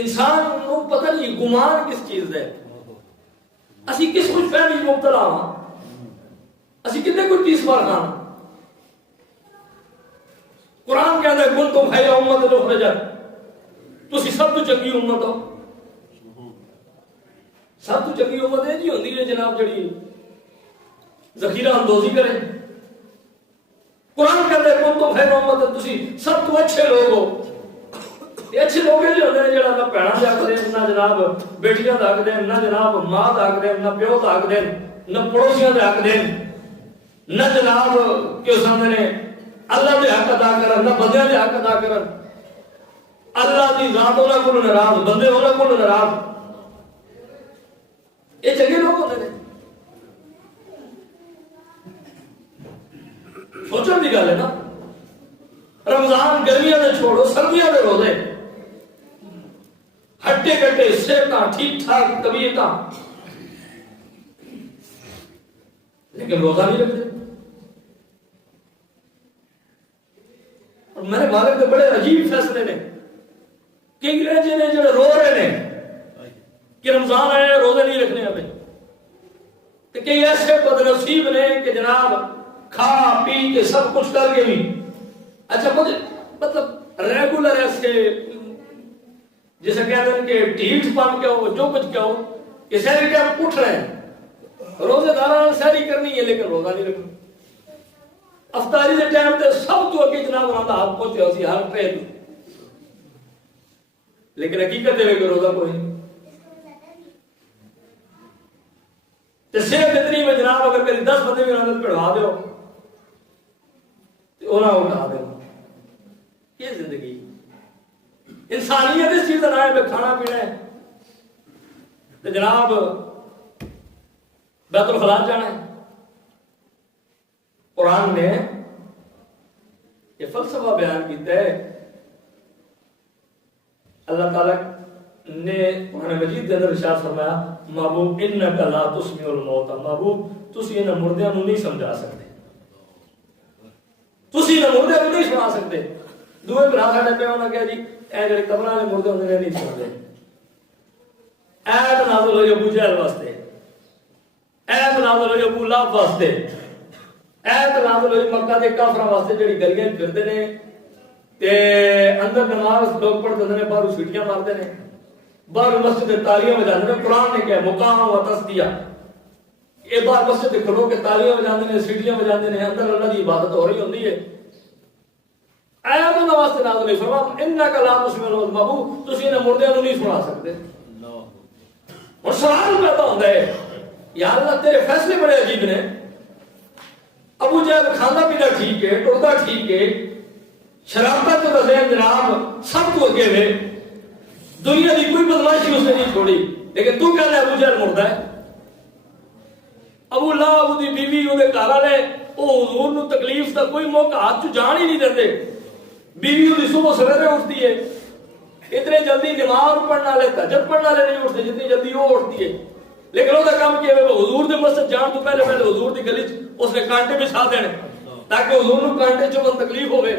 انسان کو پتہ نہیں گمان کس چیز ہے، اسی کس خوش فہمی مبتلا ہاں، اسی کتنے کوئی تیس بار کھانا۔ قرآن کہتا ہے کنتم خیر امت اخرجت، تسی سب تو چنگی امت ہو۔ سب تو چنگی امت ہے جی ہوندی ہے جناب جڑی ذخیرہ اندوزی کرے۔ قرآن کہتا ہے کنتم خیر امت، تسی سب تو اچھے لوگ ہو۔ یہ اچھے لوگ جو ہوتے ہیں جڑا نہ بھیڑاں دے حق دین، نہ جناب بیٹیاں دے حق دین، نہ جناب ماں دے حق دین، نہ پیو دے حق دین، نہ پڑوسیاں دے حق دین، نہ جناب کیوں سامنے نے اللہ دے حق ادا کرن، نہ بندیاں دے حق ادا کرن۔ اللہ دی ذات انہاں کول ناراض، بندے انہاں کول ناراض۔ یہ چنگے لوگ ہوتے ہیں۔ سوچن دی گل ہے نا، رمضان گرمیاں دے چھوڑو، سردیاں دے روزے، ہٹے کٹے صحتاں ٹھیک ٹھاک طبیعتاں، لیکن روزہ نہیں رکھتے۔ اور میرے مالک کے بڑے عجیب فیصلے نے کہ انگریزی نے جو رو رہے ہیں کہ رمضان آئے روزے نہیں رکھنے ہمیں، تو کئی ایسے بدنصیب نے کہ جناب کھا پی کے سب کچھ کر کے بھی اچھا مطلب ریگولر ایسے جیسے کہتے ہیں کہ ڈھیٹ پن کے ہو، جو کچھ کیا ہو کہ سہری ٹائم اٹھ رہے ہیں، روزے داران سہری کرنی ہے لیکن روزہ نہیں رکھنا۔ افطاری کے ٹائم تے سب تو اگے جناب انہاں دا ہاتھ پہنچے اسی ہر ٹرین، لیکن حقیقت ہے کہ روزہ کوئی نہیں۔ تے صحت اتنی میں جناب اگر کبھی 10 بندے بھی انہوں نے پڑھوا دیو تو انہاں اٹھا دیو۔ یہ زندگی انسانیت اس چیز کا نام ہے کھانا پینا ہے تو جناب بیت الخلاء جانا ہے۔ قرآن نے یہ فلسفہ بیان کیتا ہے، اللہ تعالیٰ نے قرآن مجید کے اندر ارشاد فرمایا محبوب انک لا تسمع الموتى، محبوب تسی انہاں مردیاں نوں نہیں سمجھا سکتے، تسی انہاں مردیاں نوں نہیں سنا سکتے۔ دوے بھرا ساڈے پہ انہاں کہا جی اے جڑے قبراں والے مردے ہوندے نے نہیں سنتے۔ ایت نازل ہوئی ابو جہل واسطے، ایت نازل ہوئی ابو لہب واسطے، ایت نازل ہوئی مکہ دے کافراں واسطے جڑی گلیاں پھردے نے تے اندر نماز لوگ پڑھتے ہیں، باہر سیٹیاں مارتے ہیں، باہر مسجد تالیاں بجاتے ہیں۔ قرآن نے کیا مقام و تصدیہ، یہ باہر مسجد کھلو کے تالیاں بجاتے ہیں، سیٹیاں بجاتے ہیں، اندر اللہ کی عبادت ہو رہی ہوندی ہے۔ آیات اللہ واسطے نازل ہوئی، فرمایا انک لا تسمع الموتى، محبوب تسی انہاں مردیاں نوں نہیں سنا سکتے۔ اور سوال پیدا ہوتا ہے یا اللہ تیرے فیصلے بڑے عجیب نے۔ ابو جہل کھانا پینا ٹھیک ہے، ٹرتا ٹھیک ہے، شرابت تو ذہن جناب سب تو اگے ہوئے، دنیا کی کوئی بدماشی اس نے نہیں چھوڑی، لیکن تو کہنا ہے ابو جہل مردہ ہے۔ ابو لہب دی بیوی وہ گھر والے وہ حضور نو تکلیف دا کوئی موقع ہاتھ چ جان ہی نہیں دیتے۔ بیوی وہ صبح سویرے اٹھتی ہے، اتنے جلدی نماز پڑھنے والے تہجد پڑھنے والے نہیں اٹھتے جتنی جلدی وہ اٹھتی ہے، لیکن وہ کام کیا ہے حضور دے مسجد جان تو پہلے پہلے حضور دی گلی اس نے کانٹے بچھا دینے تاکہ حضور نو کانٹے چ تکلیف ہوے۔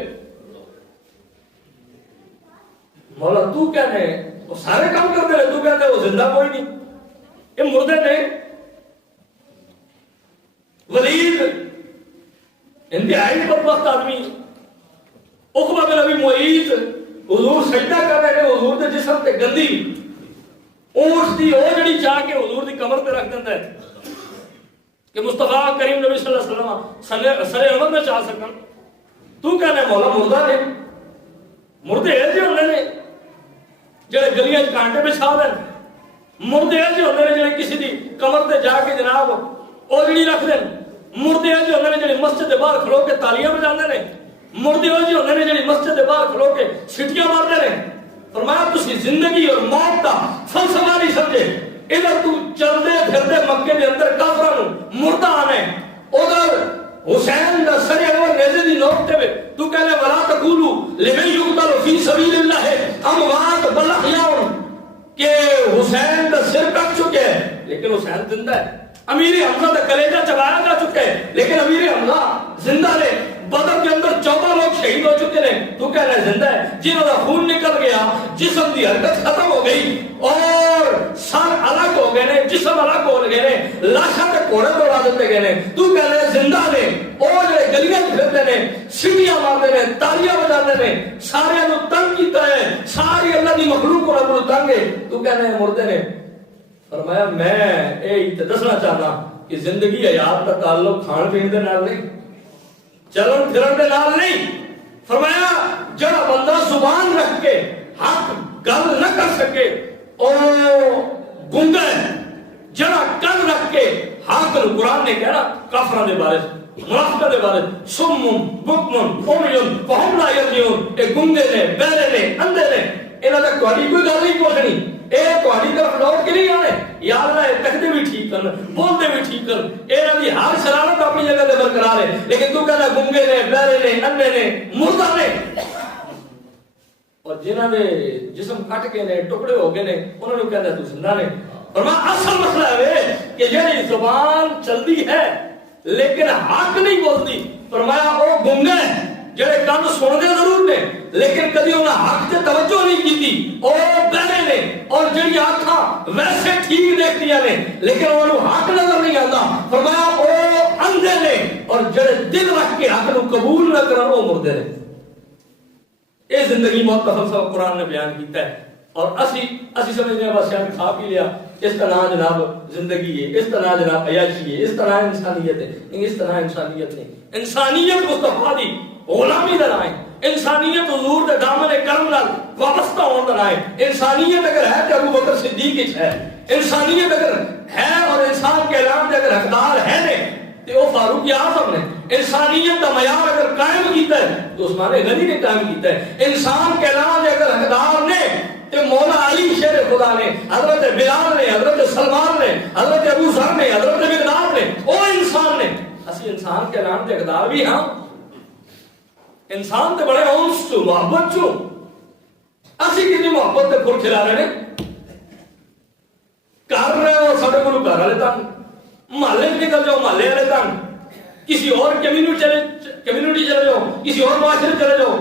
مولا تو کہنے وہ سارے کام کرتے رہے، تو کہتے وہ زندہ کوئی نہیں، یہ مردے نے۔ ولید انتہائی بدبخت آدمی، عقبہ بن ابی معیط حضور سجدہ کر رہے ہیں، حضور دے جسم تے گندی اونٹ دی او جڑی چاہ کے حضور دی کمر تے رکھ دیندا ہے کہ مصطفیٰ کریم نبی صلی اللہ علیہ وسلم سر انور میں چاہ سکن۔ تو کہنا ہے مولا مردہ نے، مردے ایسے ہوندے نے جڑے گلیاں وچ کانٹے بچھا دین، مردے ایسے ہوندے نے جڑے کسی دی کمر تے جا کے جناب اوجڑی رکھ دین، مردے ایسے ہوندے نے جڑے مسجد دے باہر کھلو کے تالیاں بجاندے نے، مردے ایسے ہوندے نے جڑے مسجد دے باہر کھلو کے سیٹیاں ماردے نے۔ فرمایا تسی زندگی اور موت دا فلسفہ نہیں سمجھے، ادھر تو چلدے پھردے مکے دے اندر کافراں نوں مردہ آنے، ادھر حسین دا سر انور نیزے دی نوک تے تو کہنے ولا تقولوا لمن يقتل في سبيل الله اموات بل احياء، کہ حسین دا سر کٹ چکے ہیں لیکن حسین زندہ ہے، امیر حمزہ دا کلیجہ چبایا جا چکے ہیں لیکن امیر حمزہ زندہ نے، بدر کے اندر 14 لوگ شہید ہو چکے ہیں، تو کہہ رہے زندہ ہے، جنہوں کا خون نکل گیا، جسم کی حرکت ختم ہو گئی اور سر الگ ہو گئے نے، جسم الگ ہو گئے نے، لاشاں تے گھوڑے دوڑا دیتے گئے نے، تو کہہ رہے زندہ نے، اور جڑے گلیاں پھرتے نے، سیٹیاں مارتے نے، تالیاں بجاتے نے، سارے نو تنگ کیتا ہے، ساری اللہ دی مخلوق کو رب تنگ ہے، تو کہہ رہے مردے نے۔ فرمایا میں یہ دسنا چاہتا کہ زندگی حیات کا تعلق کھان پین دے نال نہیں، چلن پھرن دے نال نہیں۔ فرمایا جڑا بندہ زبان رکھ کے حق گل نہ کر سکے او گنگا ہے، جڑا کن رکھ کے حق نو، قرآن نے کہا کافراں دے بارے منافقاں دے بارے سم بکم عمیٌ فہم لا یرجعون، اے گنگے نے، بہرے نے، اندھے نے، انہاں تک تہاڈی کوئی گل نہیں پہنچنی، اے تہاڈی طرف لوٹ کے نہیں آنے، یا اللہ تکدے بھی ٹھیک کر، بولتے بھی ٹھیک کر، انہاں دی ہر شرارت اپنی جگہ تے برقرار ہے، لیکن تو کہنا گنگے نے، بہرے نے، اندھے نے، مردہ نے، اور جنہاں نے جسم کٹ کے نے، ٹکڑے ہو گئے نے، انہوں نے کہنا تو زندہ نے۔ فرمایا اصل مسئلہ ہے کہ جڑی زبان چلتی ہے لیکن حق نہیں بولتی، فرمایا وہ گنگا ہے، جڑے کان سنتے ضرور نے لیکن کبھی انہیں حق سے توجہ نہیں کی، اور بہرے نے، اور جڑی آنکھاں ویسے ٹھیک دیکھتی نے لیکن انہوں حق نظر نہیں آتا، فرمایا وہ اندھے نے، اور جڑے دل رکھ کے حق کو قبول نہ کرن وہ مردے نے۔ یہ زندگی بہت تفصیل قرآن نے بیان کیتا ہے، اور اسی سمجھنے بس شاید کھا پی لیا، اس طرح جناب زندگی ہے، اس طرح جناب عیاشی ہے، اس طرح انسانیت ہے، اس طرح انسانیت نہیں۔ انسانیت مصطفیٰ دی غلامی دا نام ہے، انسانیت حضور دے دامن کرم نال وابستہ ہون دا نام ہے۔ انسانیت اگر ہے تو ابو بکر صدیق وچ ہے، انسانیت اگر ہے اور انسان کے اعلان دے اگر حقدار ہے نے تو وہ فاروق اعظم نے۔ انسانیت کا معیار اگر قائم کیتا ہے تو عثمان غنی نے قائم کیتا ہے۔ انسان کے اعلان دے اگر حقدار نے تو مولا علی شیر خدا نے، حضرت بلال نے، حضرت سلمان نے، حضرت ابو ذر نے، حضرت مقداد نے، وہ انسان نے۔ اسی انسان کے اعلان دے حقدار بھی ہاں، انسان تے بڑے اونس چو محبت چو، اسی کتنی محبت تے پھر کھلا رہے ہیں، کر رہے ہو ساڑھے کو گھر والے تنگ، محلے میں نکل جاؤ محلے والے تنگ، کسی اور کمیونٹی چلے جاؤ، کسی اور معاشرے چلے جاؤ،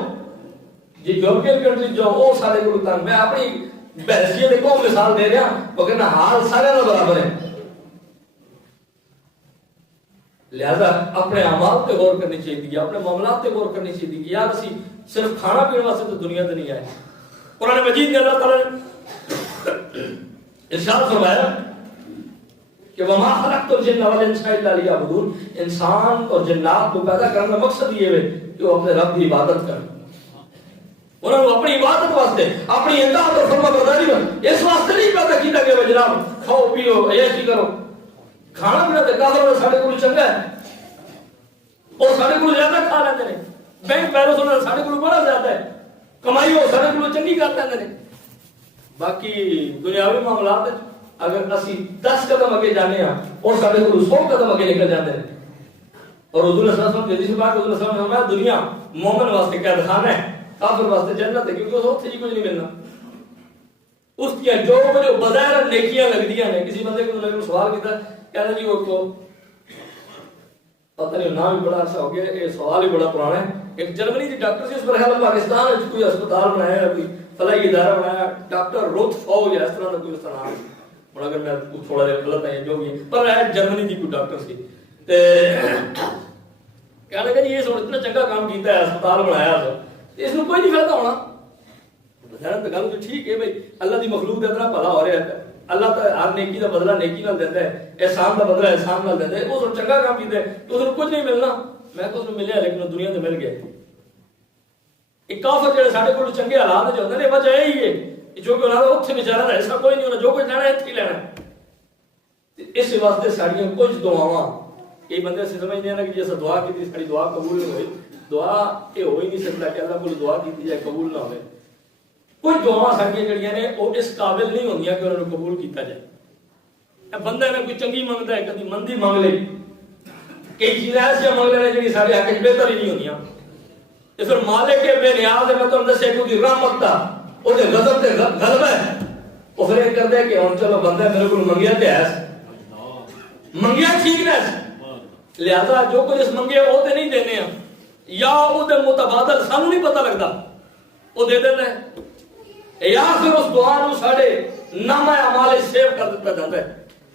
جی یورپین کنٹری جو وہ سارے کو تنگ۔ میں اپنی بحثیت کو مثال دے رہا مگر نہ حال سارے نہ برابر ہے، لہذا اپنے اعمال تے غور کرنی چاہیے، اپنے معاملات تے غور کرنی چاہیے کہ یار اسی صرف کھانا پینے واسطے تو دنیا تے نہیں آئے۔ قرآن مجید میں اللہ تعالیٰ نے ارشاد فرمایا کہ وما خلقت الجن والانس الا لیعبدون، انسان اور جنات کو پیدا کرنے کا مقصد یہ ہے کہ وہ اپنے رب کی عبادت کریں، انہوں نے اپنی عبادت واسطے، اپنی اطاعت اور فرما برداری میں اس واسطے نہیں پیدا کیا کہ جناب کھاؤ پیو عیاشی کرو۔ کھانا پینا تے کافر ساڈے کول چنگا ہے، اور ساڈے کول زیادہ کھا لیندے نے، بینک بیلنس انہاں ساڈے کول بڑا زیادہ ہے، کمائی ہو ساڈے کول چنگی کر لیندے نے۔ باقی دنیاوی معاملات اگر اسی 10 قدم اگے جانے ہاں اور ساڈے کول 100 قدم اگے نکل جاندے نے۔ اور حضور صلی اللہ علیہ وسلم جیسے بات حضور صلی اللہ علیہ وسلم نے فرمایا دنیا مومن واسطے قید خانہ ہے، کافر واسطے جنت ہے، کیونکہ اس سے کچھ نہیں ملنا۔ اس کی جو بظاہر نیکیاں لگدیاں نے، کسی بندے کو سوال کیتا کہنا جی وہ کو پتہ نہیں نام بھی بڑا عرصہ ہو گیا، یہ سوال ہی بڑا پرانا ہے۔ ایک جرمنی کی ڈاکٹر سے اس پر خیال پاکستان میں کوئی ہسپتال بنایا ہے، کوئی فلاحی ادارہ بنایا، ڈاکٹر روت فوج یا اس طرح کا کوئی اس نام ہے، اور اگر میں تھوڑا جہا غلط ہے جو بھی ہے، پر ہے جرمنی کی کوئی ڈاکٹر سی تے کہنے لگا جی یہ اتنا چنگا کام کیتا ہے، ہسپتال بنایا تو اس میں کوئی نہیں فائدہ ہونا۔ گل تو ٹھیک ہے بھائی، اللہ دی مخلوق دے اتنا بھلا ہو رہا ہے، اللہ تعالی ہر نیکی دا بدلہ نیکی نال دیندا ہے، احسان دا بدلہ احسان نال دیندا ہے۔ وہ سن چنگا کام کیتا ہے تو اس کو کچھ نہیں ملنا، میں تو اس میں ملیا لیکن دنیا تے مل گیا۔ ایک کافر جڑے ساڈے کول چنگے حالات جو ہوندے نے وجہ یہی ہے کہ جو کہ انہاں دا اوتھے بیچارہ دا ایسا کوئی نہیں ہونا، جو کچھ لینا ہے ایتھے ہی لینا ہے۔ اس واسطے ساڈیاں کچھ دعاواں کئی بندے سے سمجھتے ہیں نا کہ جیسا دعا کی ساری دعا قبول نہیں ہوئی، دعا یہ ہو ہی نہیں سکتا کہ اللہ کو دعا کی جائے قبول نہ ہوئے۔ کچھ دعاواں ساڈیاں جڑیاں نے وہ اس قابل نہیں ہوندیاں کہ انہوں نے قبول کیتا جائے۔ بندے نے کوئی چنگی منگتا ہے، کبھی مندی مانگ لے، کئی چیزیں ایسے مانگ لے جڑی سارے حق بہتر ہی نہیں ہوندیاں، تے پھر مالک کے بے نیاز ہے، میں تمہیں دسیا کہ دی رحمت دا او دے غضب تے غلبہ ہے، وہ پھر یہ کردا ہے کہ ہن چلو بندہ میرے کو منگیا تے ہے، منگیا ٹھیک ہے، لہذا جو کچھ اس منگے وہ تے نہیں دینے ہیں، یا او دے متبادل سانو نہیں پتہ لگدا او دے دینا ہے یا پھر اس دعا نو ساڈے نامہ اعمال سیو کر دتا جاندا ہے.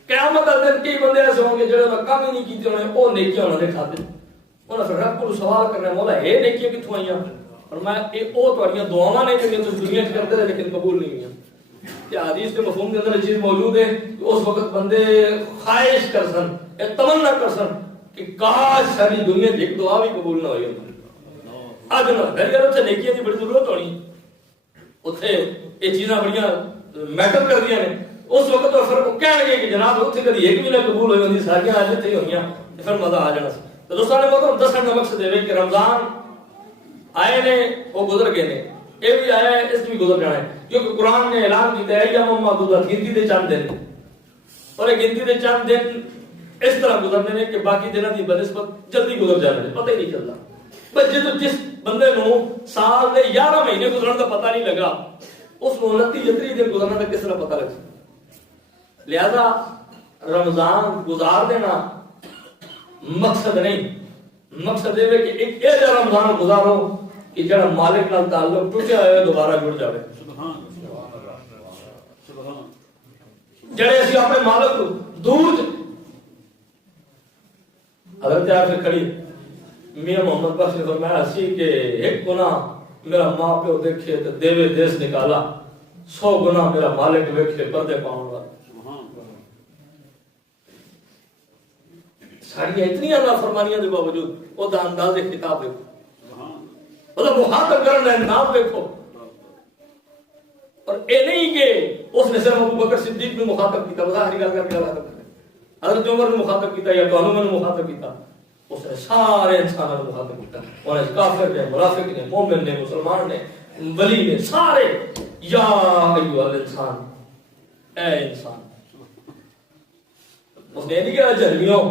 قیامت دے دن کئی بندے ایسے ہوں گے جڑے میں کام ہی نہیں کیتے ہونے او نیکیاں انہوں نے کھاتے انہاں پھر رب کو سوال کرنا مولا اے نیکیاں کتھوں آئیاں اور میں اے او تہاڈیاں دعاواں نے جڑیاں تسی دنیا وچ کرتے رہے لیکن قبول نہیں ہوئیاں. کہ حدیث کے مفہوم کے اندر یہ چیز موجود ہے کہ اس وقت بندے خواہش کر سن تمنا کر سن کہ کاش ساری دنیا کی ایک دعا بھی قبول نہ ہوئی. آج نہ میری گھر سے نیکیاں کی بڑی ضرورت ہونی اتنے یہ چیزاں بڑیاں میٹر کر دیا نے. اس وقت تو پھر وہ کہہ لگے کہ جناب اتنے کبھی ایک بھی نہ قبول ہوئی ہوتی ساریاں آج اتنے ہی ہوئیاں پھر مزہ آ جانا. تو دوستان نے بہت دسن کا مقصد ہے کہ رمضان آئے نے وہ گزر گئے نے یہ بھی آیا ہے اس بھی گزر جانا ہے کیونکہ قرآن نے اعلان کیا ہے یا معدودہ گنتی دے چند دن اور یہ گنتی دے چند دن اس طرح گزرنے نے کہ باقی دنوں کی بنسبت جلدی گزر جانے پتہ ہی نہیں چلتا. بس جس بندے نو سال دے 11 مہینے گزرنے کا پتہ نہیں لگا اس کو 29 دن گزرنے کا کس طرح پتہ لگ سکتا. لہذا رمضان گزار دینا مقصد نہیں. مقصد یہ ہے کہ ایک ایسا رمضان گزارو کہ جڑا مالک نال تعلق ٹوٹیا ہوا دوبارہ جڑ جاوے. جڑے اسی اپنے مالک کو دور حضرت آپ کھڑی میاں محمد بخش نے فرمایا اسی کہ ایک گناہ میرا ماں پیو دیکھے تو دیوے دیس نکالا 100 گناہ میرا مالک دیکھے پردے پاؤں والا. ساری اتنی نافرمانیاں دے باوجود وہ دا انداز خطاب دیکھو وہ مخاطب کرنے انداز دیکھو. اور اے نہیں کہ اس نے صرف ابو بکر صدیق نے مخاطب کیتا ظاہری گل کر کے اللہ کرتے حضرت عمر نے مخاطب کیتا یا تو نے مخاطب کیتا اس نے سارے انسانوں نے مخاطب کیتا. انہیں کافر نے منافق نے مومن نے مسلمان نے ولی نے سارے یا ایھا الانسان اے انسان. اس نے نہیں کہا جہمیوں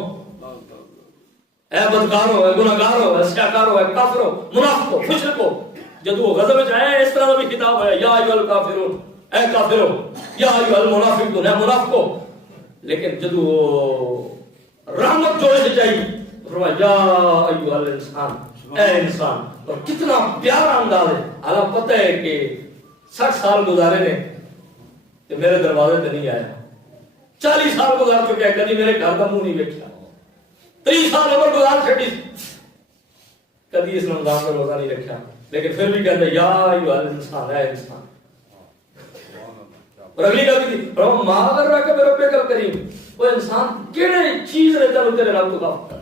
اے بدکارو اے گناہگارو اے سیاکارو اے کافرو منافقو مشرکو. جب وہ غضب میں آیا اس طرح بھی خطاب ہے یا ایھا الکافرون اے کافرو یا ایھا المنافقون اے منافقو. لیکن جب وہ رحمت جوڑے سے چاہیے فرمایا یا ایھا الانسان اے انسان. اور کتنا پیارا انداز ہے. حالانکہ پتہ ہے کہ 60 سال گزارے نے کہ میرے دروازے پہ نہیں آیا 40 سال گزار چکے ہیں کبھی میرے گھر کا منہ نہیں دیکھا 30 سال عمر گزار چھٹی کبھی اس رمضان کا روزہ نہیں رکھا لیکن پھر بھی کہتے ہیں یا ایھا الانسان اے انسان. اور اگلی گل کی تھی ماں اگر رکھ میرے رب کل کریم وہ انسان کیڑے چیز رہتا ہے تیرے رب تو کافر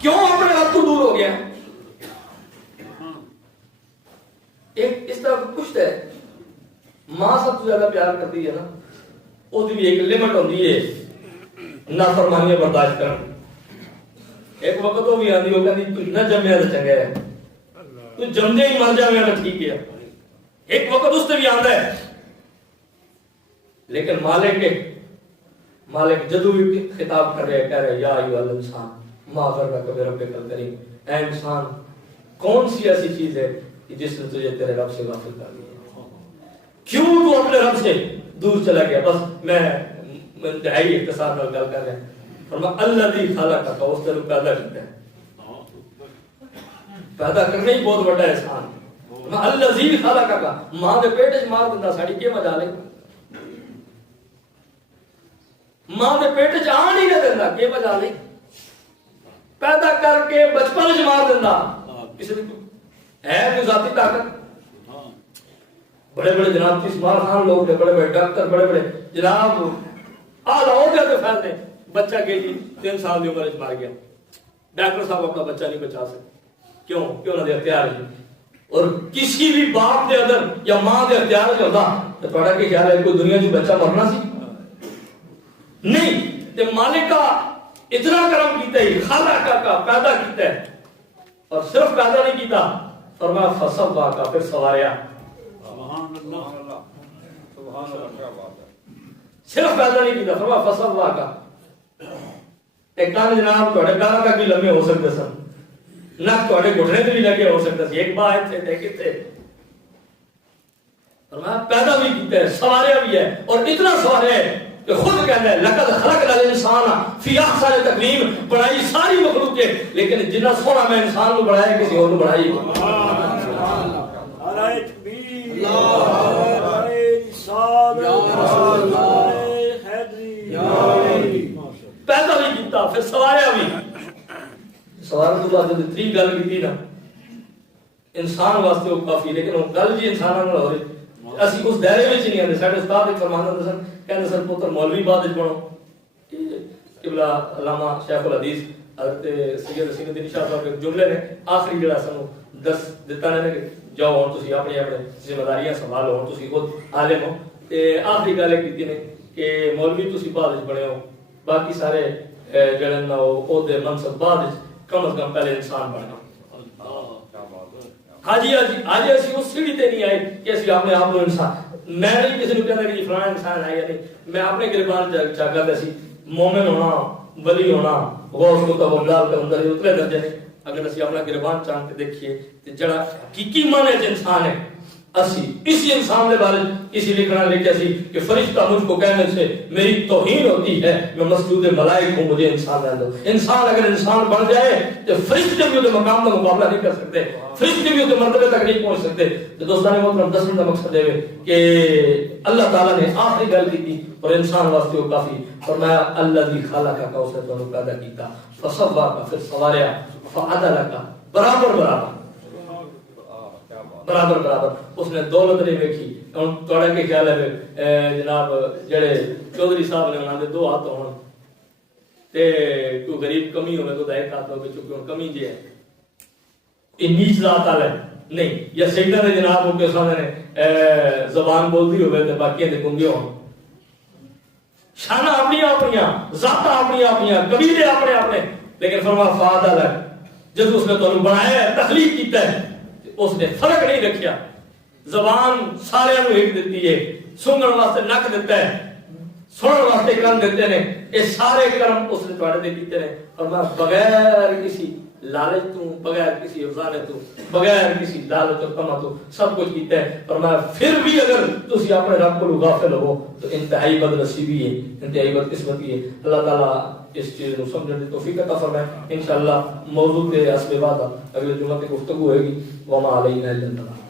کیوں اپنے رب تو دور ہو گیا. ایک اس طرح کچھ ہے ماں سب سے زیادہ پیار کرتی ہے نا وہ بھی ایک لمٹ ہوتی ہے نافرمانیاں برداشت کرنا. ایک وقت وہ بھی آتی وہ کہتی تو نہ جمیا تو چنگا ہے تو جمدے ہی مر جائے تو ٹھیک ہے. ایک وقت اس سے بھی آتا ہے لیکن مالک جدو بھی خطاب کر رہے کہہ رہے یا ایھا الانسان ما غرک بربک الکریم. اے انسان کون سی ایسی چیز ہے کہ جس نے تجھے تیرے رب سے غافل کر دیا کیوں تو اپنے رب سے دور چلا گیا. بس میں انتہائی اختصار میں گل کر رہے ہیں فرمایا الذی خلقک اس نے پیدا کیا ہے. پیدا کرنا ہی بہت بڑا احسان. الذی خلقک ماں دے پیٹ وچ مار دندا ساڈی کی مجال ہے. ماں دے پیٹ وچ آن ہی نہ دیندا کی مجال ہے. پیدا کر کے بچپن وچ مار دیندا کسی ہے کوئی ذاتی طاقت. بڑے بڑے جناب کی اسمار خان لوگ نے بڑے بڑے ڈاکٹر بڑے بڑے جناب آل عہدے پہ پھیلتے بچہ کے جی 3 سال کی عمر مار گیا ڈاکٹر صاحب اپنا بچہ نہیں بچا سکتے کیوں کہ انہوں نے اختیار نہیں. اور کسی بھی باپ دے اندر یا ماں دے اختیار جو ہوتا تو تھوڑا کہ خیال ہے کوئی دنیا کی بچہ مرنا سی نہیں. تے مالک کا اتنا کرم کیتا ہے خالق کا پیدا کیتا ہے اور صرف پیدا نہیں کیتا فرمایا فصبا کا پھر سواریا. سبحان اللہ سبحان اللہ. صرف پیدا نہیں کیتا فرمایا فصبا کا. ایک کان جناب تھوڑے پیروں کا بھی لمبے ہو سکتے سن نک تھوڑے گھٹنے تے بھی لگے ہو سکتا سی ایک بار تھے تے کتے فرمایا پیدا بھی کیتا ہے سواریا بھی ہے اور اتنا سواریا ہے کہ خود کہنا ہے لقد خلقنا الانسان فی احسن تقویم، بڑائی ساری مخلوق ہے لیکن جنہ سونا میں انسان کو بڑھایا کسی اور کو بڑھائی پیدا بھی کیتا پھر سواریا بھی. سوارن تو بعد جب تری گل کی نا انسان واسطے وہ کافی، لیکن وہ گل جی انسانوں نال ہو رہی اسی اس دائرے وچ نہیں آندے. ساڈے استاد ایک فرماندے سن کہندے سن پتر مولوی بعد وچ بنو. قبلہ علامہ شیخ الحدیث حضرت سید حسین الدین شاہ صاحب کے جملے نے آخری جڑا سنو دس دیتا نے کہ جاؤ ہن تسی اپنی اپنے ذمہ داریاں سنبھالو، ہن تسی خود عالم ہو. تے آخری گل کیتی نے کہ مولوی تسی بعد وچ بنے ہو، باقی سارے جڑے نا عہدے منصب بعد وچ، کم از کم پہلے انسان بننا. حاجی اسی اس سیڑھی تے نہیں آئے کہ اسی اپنے آپ کو انسان، میں نہیں کسی کو کہتا کہ فلاں انسان ہے یا نہیں. میں اپنے گربان چاہتا سی مومن ہونا، ولی ہونا، غوث کو تبدال کے اندر اتنے درجے نے. اگر اسی اپنا گربان چاند کے دیکھیے تو جڑا حقیقی معنی انسان ہے اسی اسی انسان کے بارے کسی لکھنا لکھا سی کہ فرشتہ مجھ کو کہنے سے میری توہین ہوتی ہے، میں مسجود ملائک ہوں، مجھے انسان رہ دو. انسان اگر انسان بن جائے تو فرشتے بھی اس مقام کا مقابلہ نہیں کر سکتے، فرشتے بھی اس مرتبے تک نہیں پہنچ سکتے. تو دوستان محترم دسن کا مقصد ہے کہ اللہ تعالیٰ نے آخری گل کی تھی اور انسان واسطے وہ کافی فرمایا الذی خلقک کا اسے تو پیدا کیتا فسواک پھر سواریا فعدلک برابر برابر برابر برابر. اس نے دولت نہیں دیکھی. ہن تھوڑا کے خیال ہے جناب جڑے چودھری صاحب نے انہاں دے دو ہاتھ ہون تے کوئی غریب کمی ہوے تو ایک ہاتھ ہو کے چکے کمی جے ہے یہ نیچ ذات والے نہیں. یا سیدہ نے جناب ہو کے سامنے زبان بولتی ہوے تے باقی دے گنگے ہون. شان اپنی اپنیاں، ذات اپنی اپنیاں، قبیلے اپنے اپنے. لیکن فرمایا فاد الگ جب اس نے تو بنایا ہے، تخلیق کیتا ہے، اس نے فرق نہیں رکھیا. زبان سارے نو ایک دیتی ہے، سنگن واسطے نک دیتا ہے، سنن واسطے کان دیتے نے. یہ سارے کرم اس نے تواڈے دے کیتے نے. فرمایا بغیر کسی لالچ تو، بغیر کسی افزانے تو، بغیر کسی لالچ اور طمع تو سب کچھ کیتا ہے. فرمایا پھر بھی اگر تسی اپنے رب کو غافل ہو تو انتہائی بد نصیبی ہے، انتہائی بد قسمتی ہے. اللہ تعالیٰ اس چیز کو سمجھنے کی توفیق عطا فرمائے. انشاءاللہ موضوع کے حسب بعد اگلے جمعہ کی گفتگو ہوگی. وما علینا الا البلاغ.